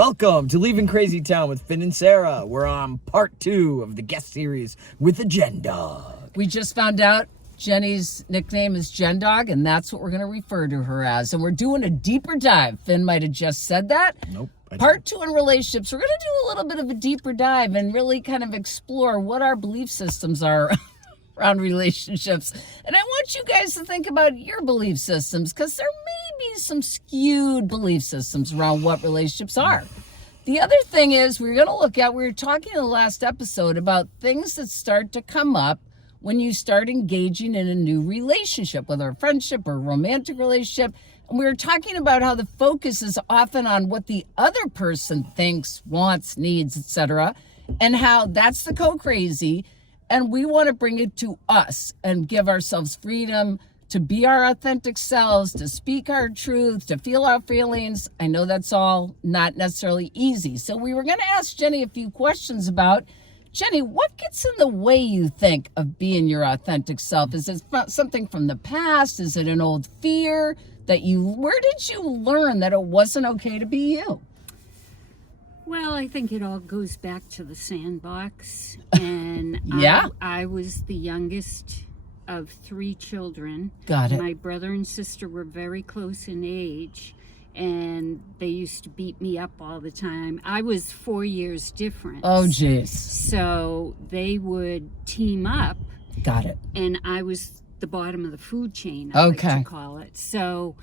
Welcome to Leaving CrazyTown with Finn and Sarah. We're on part 2 of the guest series with the Gen Dog. We just found out Jenny's nickname is Gen Dog, and that's what we're going to refer to her as. And we're doing a deeper dive. Finn might have just said that. Nope. Part 2 in relationships, we're going to do a little bit of a deeper dive and really kind of explore what our belief systems are around relationships. And I want you guys to think about your belief systems, because there may be some skewed belief systems around what relationships are. The other thing is we were talking in the last episode about things that start to come up when you start engaging in a new relationship, whether a friendship or a romantic relationship. And we were talking about how the focus is often on what the other person thinks, wants, needs, etc., and how that's the co-crazy. And we want to bring it to us and give ourselves freedom to be our authentic selves, to speak our truth, to feel our feelings. I know that's all not necessarily easy. So we were going to ask Jenny a few questions about, Jenny, what gets in the way, you think, of being your authentic self? Is it something from the past? Is it an old fear that where did you learn that it wasn't okay to be you? Well, I think it all goes back to the sandbox. And Yeah. I was the youngest of 3 children. Got it. My brother and sister were very close in age, and they used to beat me up all the time. I was 4 years different. Oh, jeez. So they would team up, Got it. and I was the bottom of the food chain, I like Okay. to call it. So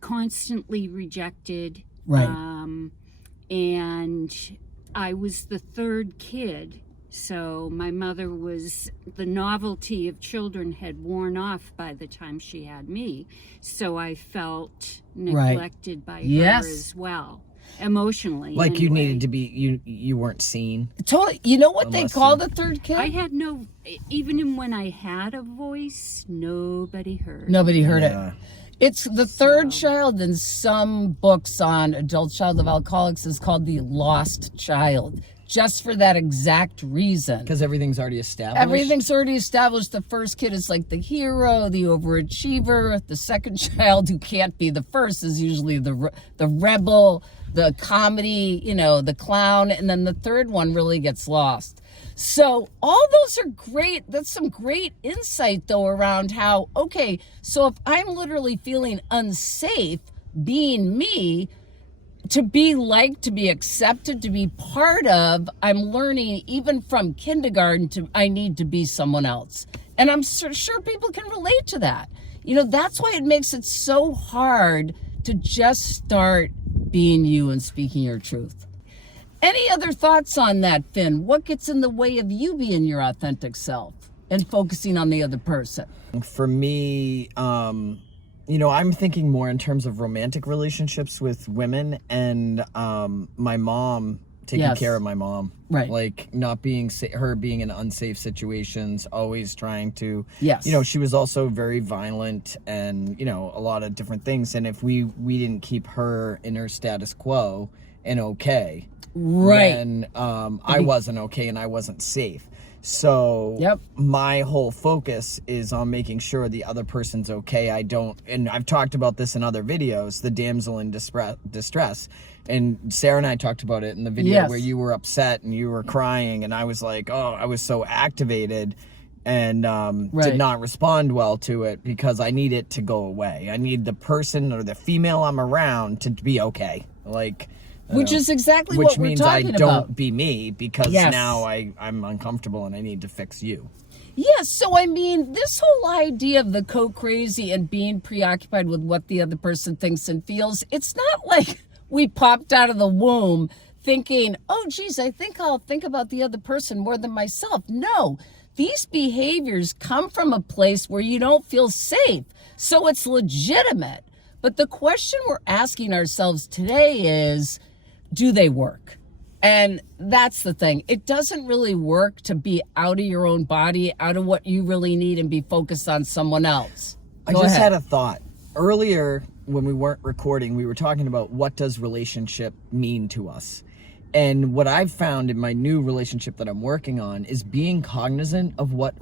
constantly rejected. Right. And I was the 3rd kid, so my mother the novelty of children had worn off by the time she had me, so I felt neglected by Yes. her as well, emotionally. Like you anyway. needed to be, you weren't seen. Totally. You know what they Unless call they're- the 3rd kid? I had even when I had a voice, nobody heard. Nobody heard Yeah. it. It's the 3rd So- child. In some books on adult child of alcoholics is called the lost child, just for that exact reason. Because everything's already established. Everything's already established. The first kid is like the hero, the overachiever. The second child, who can't be the first, is usually the rebel, the comedy, the clown. And then the 3rd one really gets lost. So all those are great. That's some great insight, though, around how, okay, so if I'm literally feeling unsafe being me, to be liked, to be accepted, to be part of, I'm learning even from kindergarten I need to be someone else. And I'm sure people can relate to that. That's why it makes it so hard to just start being you and speaking your truth. Any other thoughts on that, Finn? What gets in the way of you being your authentic self and focusing on the other person? For me, I'm thinking more in terms of romantic relationships with women and my mom, taking Yes. care of my mom. Right. Like not being, her being in unsafe situations, always trying to, Yes. she was also very violent and, a lot of different things. And if we didn't keep her in her status quo and okay, Right. then I wasn't okay and I wasn't safe. So Yep. my whole focus is on making sure the other person's okay. And I've talked about this in other videos, the damsel in distress. And Sarah and I talked about it in the video Yes. where you were upset and you were crying. And I was like, oh, I was so activated and Right. did not respond well to it because I need it to go away. I need the person or the female I'm around to be okay. Which is exactly Which what we're means I talking don't about. be me because Yes. now I'm uncomfortable and I need to fix you. Yes, so I mean, this whole idea of the co-crazy and being preoccupied with what the other person thinks and feels, it's not like we popped out of the womb thinking, oh, geez, I think I'll think about the other person more than myself. No, these behaviors come from a place where you don't feel safe, so it's legitimate. But the question we're asking ourselves today is, do they work? And that's the thing. It doesn't really work to be out of your own body, out of what you really need, and be focused on someone else. I Go just ahead. had a thought. Earlier, when we weren't recording, we were talking about what does relationship mean to us. And what I've found in my new relationship that I'm working on is being cognizant of what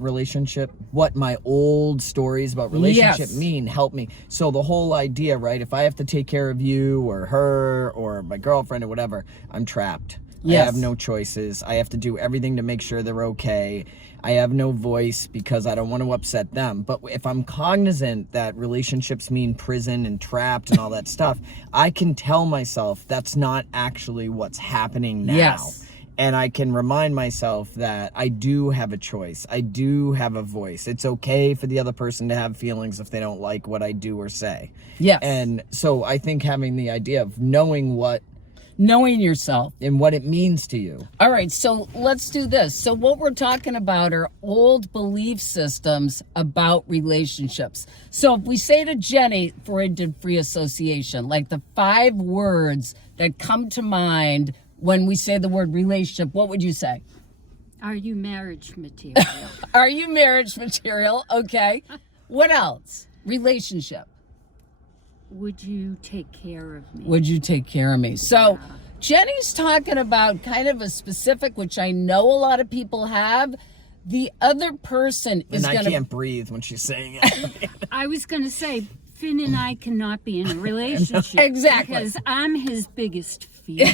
my old stories about relationship mean help me. So the whole idea, right? If I have to take care of you or her or my girlfriend or whatever, I'm trapped. Yes. I have no choices. I have to do everything to make sure they're okay. I have no voice because I don't want to upset them. But if I'm cognizant that relationships mean prison and trapped and all that stuff, I can tell myself that's not actually what's happening now. Yes. And I can remind myself that I do have a choice. I do have a voice. It's okay for the other person to have feelings if they don't like what I do or say. Yes. And so I think having the idea of knowing yourself and what it means to you. All right, so let's do this. So what we're talking about are old belief systems about relationships. So if we say to Jenny, Freud did free association, like the 5 words that come to mind when we say the word relationship, what would you say? Are you marriage material? Are you marriage material? Okay. What else? Relationship. Would you take care of me? Would you take care of me? So Jenny's talking about kind of a specific, which I know a lot of people have. The other person is And going to... I can't breathe when she's saying it. I was going to say, Finn and I cannot be in a relationship. Exactly. Because I'm his biggest fear.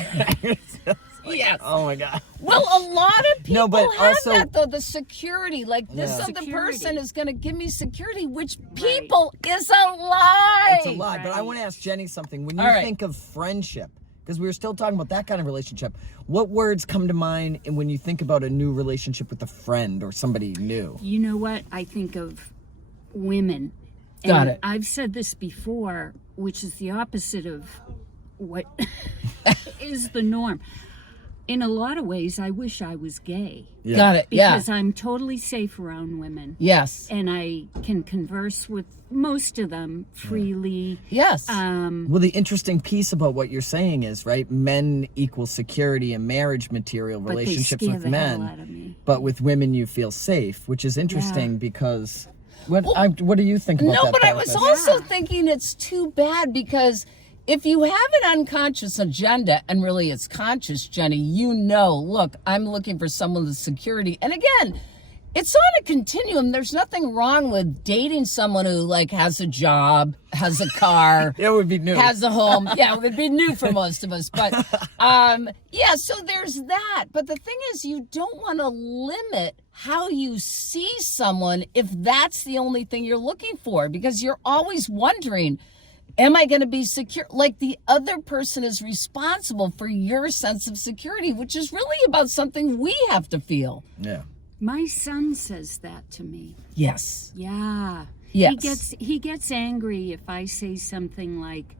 Yes. Oh my God. Well, a lot of people but have also- that, though. The security, like this Yeah. other Security. person is going to give me security, which people is a lie. It's a lie. But I Right. want to ask Jenny something. When you All right. think of friendship, because we were still talking about that kind of relationship, what words come to mind when you think about a new relationship with a friend or somebody new? You know what? I think of women. Got And it. I've said this before, which is the opposite of what is the norm. In a lot of ways, I wish I was gay. Yeah. Got it. Yeah. Because I'm totally safe around women. Yes. And I can converse with most of them freely. Yes. Well, the interesting piece about what you're saying is, right, men equal security and marriage material But they relationships scare with the hell men. out of me. But with women, you feel safe, which is interesting Yeah. because what do you think about No, that? but I was therapist? also thinking it's too bad because if you have an unconscious agenda, and really it's conscious, Jenny, you know, look, I'm looking for someone with security. And again, it's on a continuum. There's nothing wrong with dating someone who like has a job, has a car, It would be new. has a home. Yeah, it would be new for most of us. But yeah, so there's that. But the thing is, you don't want to limit how you see someone if that's the only thing you're looking for, because you're always wondering, am I going to be secure? Like the other person is responsible for your sense of security, which is really about something we have to feel. Yeah. My son says that to me. Yes. Yeah. Yes. He gets angry if I say something like,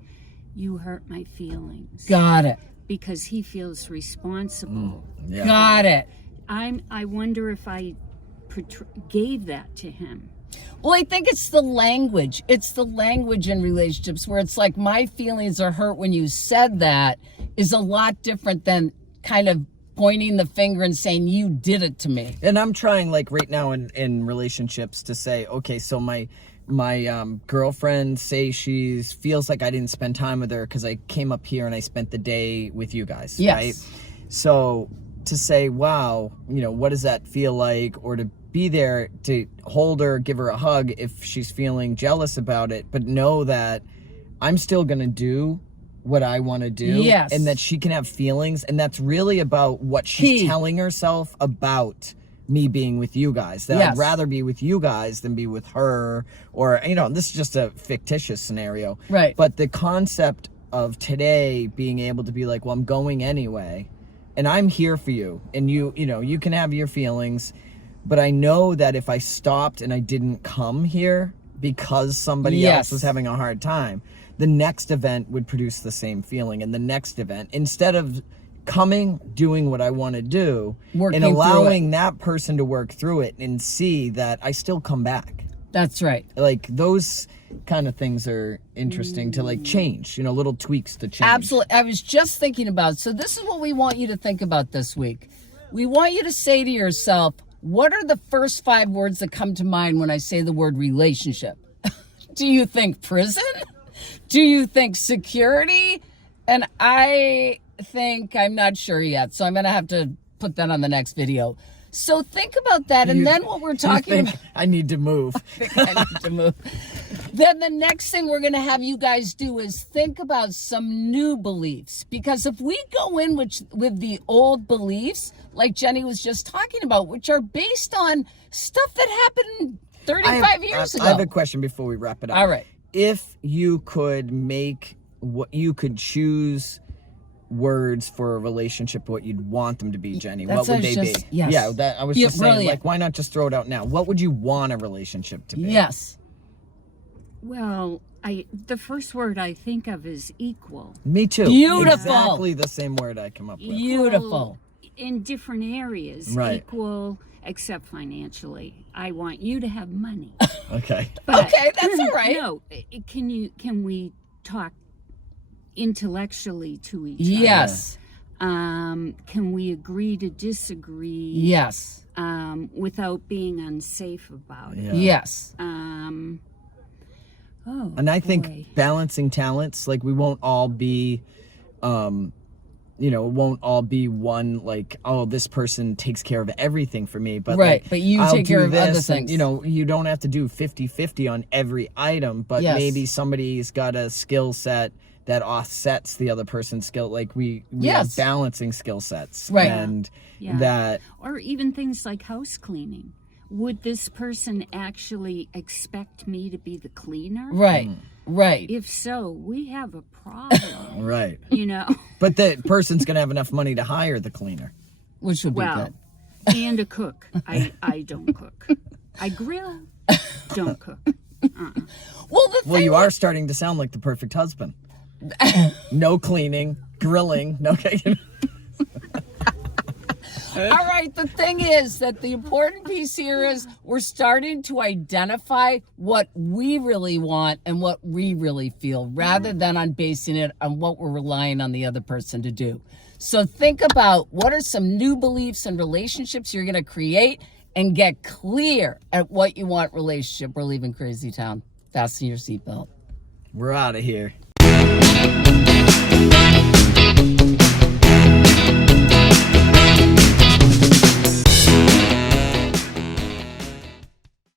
"You hurt my feelings," Got it. because he feels responsible. Yeah. Got it. I wonder if I gave that to him. Well, I think it's the language. It's the language in relationships where it's like my feelings are hurt when you said that is a lot different than kind of pointing the finger and saying you did it to me. And I'm trying, like, right now in relationships to say, okay, so my girlfriend, say she feels like I didn't spend time with her because I came up here and I spent the day with you guys, Yes. right? So to say, wow, you know, what does that feel like? Or to be there to hold her, give her a hug if she's feeling jealous about it, but know that I'm still going to do what I want to do. Yes. And that she can have feelings. And that's really about what she's Key. telling herself about me being with you guys. That Yes. I'd rather be with you guys than be with her. Or, you know, this is just a fictitious scenario. Right. But the concept of today being able to be like, well, I'm going anyway. And I'm here for you. And you know, you can have your feelings. But I know that if I stopped and I didn't come here because somebody Yes. else was having a hard time, the next event would produce the same feeling. And the next event, instead of coming, doing what I want to do, Working and through allowing that person to work through it and see that I still come back. That's right. Like those kind of things are interesting to like change, you know, little tweaks to change. Absolutely. I was just thinking about, so this is what we want you to think about this week. We want you to say to yourself, what are the first 5 words that come to mind when I say the word relationship? Do you think prison? Do you think security? And I think, I'm not sure yet. So I'm going to have to put that on the next video. So think about that. And then what we're talking about. I need to move. I need to move. Then the next thing we're going to have you guys do is think about some new beliefs. Because if we go in with the old beliefs, like Jenny was just talking about, which are based on stuff that happened 35 years ago. I have a question before we wrap it up. All right. If you could choose words for a relationship, what you'd want them to be, Jenny, what would they be? Yes. Yeah, I was just saying, brilliant. like, why not just throw it out now? What would you want a relationship to be? Yes. Well, the first word I think of is equal. Me too. Beautiful. Exactly the same word I come up with. Beautiful. In different areas. Right. Equal, except financially. I want you to have money. Okay. But, Okay, that's all right. No, can we talk intellectually to each Yes. other? Can we agree to disagree? Yes. Without being unsafe about it? Yeah. Yes. And I think balancing talents, like, we won't all be, it won't all be one, like, oh, this person takes care of everything for me. But right, like, but you I'll take care do of other this, and, things. you don't have to do 50-50 on every item, but Yes. maybe somebody's got a skill set that offsets the other person's skill. Like, we Yes. have balancing skill sets. Right. And Yeah. that... Or even things like house cleaning. Would this person actually expect me to be the cleaner? Right. Right. If so, we have a problem. Right. But the person's going to have enough money to hire the cleaner. Which would be well, good. and a cook. I don't cook. I grill, don't cook. Well, you are starting to sound like the perfect husband. No cleaning, grilling, no cooking. All right, the thing is that the important piece here is we're starting to identify what we really want and what we really feel, rather than on basing it on what we're relying on the other person to do. So think about what are some new beliefs and relationships you're going to create, and get clear at what you want relationship. We're leaving Crazy Town. Fasten your seatbelt. We're out of here.